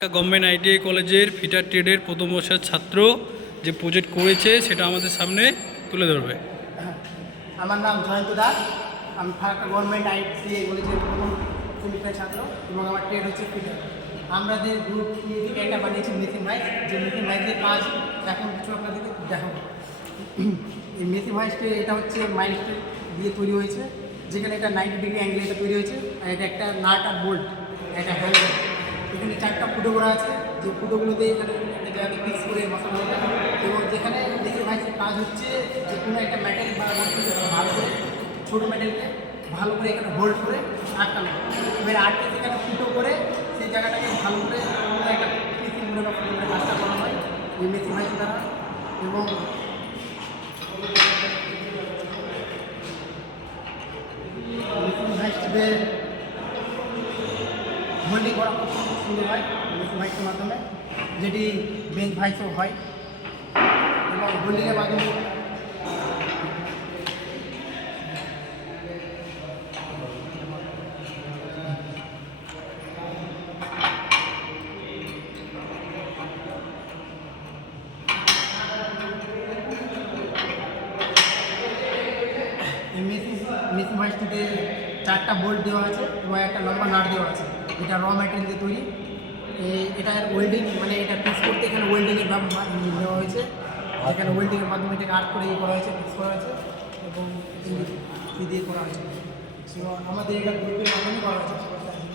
Government ITI কলেজের fitter ট্রেডের প্রথম বর্ষের ছাত্র যে প্রজেক্ট করেছে সেটা আমাদের সামনে তুলে ধরবে। আমার নাম জয়ন্ত দাস। আমি ফারাক্কা গভর্নমেন্ট আইটিআই কলেজের প্রথম সেমিস্টার ছাত্র এবং আমার ট্রেড হচ্ছে ফিটার। আমাদের গ্রুপ থেকে একটা বানিয়েছি মেথি ভাইস, যে মেথি ভাইসের কাজ এখন কিছু আপনাদেরকে দেখাবো। এই মেথি ভাইসটি এটা হচ্ছে মাইন্ড দিয়ে তৈরি হয়েছে, যেখানে একটা 90 ডিগ্রি অ্যাঙ্গেল এটা তৈরি হয়েছে, আর এটা একটা নাট আর বোল্ট, একটা হ্যান্ডেল। এখানে 4টা ফুটো করা আছে, যে ফুটোগুলোতে এখানে একটা জায়গাতে ফিক্স করে বসানো হবে। এবং যেখানে মেথি ভাইসের কাজ হচ্ছে যে কোনো একটা মেটেল বা বস্তুকে ভালো করে, ছোটো মেটেলকে ভালো করে এখানে হোল্ড করে আটকানো। এবার আটকে সেখানে ফুটো করে সেই জায়গাটাকে ভালো করে কোনো একটা পিসি মনে বা ফুটো করে কাজটা করা হয় ওই মেথি ভাইস দ্বারা। এবং মেথি ভাইসটিতে হোল্ডিং করা খুব সুন্দর হয় মেথি ভাইসের মাধ্যমে, যেটি বেঞ্চ ভাইসও হয়। এবং হোল্ডিংয়ের মাধ্যমে এই মেথি ভাইসটিতে 4টা বোল্ট দেওয়া আছে এবং একটা লম্বা নাট দেওয়া আছে, এটা র ম্যাটেরিয়াল দিয়ে তৈরি। এটার ওয়েল্ডিং মানে এটা পিস করতে এখানে ওয়েল্ডিংয়ের দেওয়া হয়েছে, এখানে ওয়েল্ডিংয়ের মাধ্যমে এটাকে আর্ট করে করা হয়েছে, পিস করা হয়েছে এবং দিয়ে করা হয়েছে। আমাদের এটা গ্রুপের মাধ্যমে করা হয়েছে।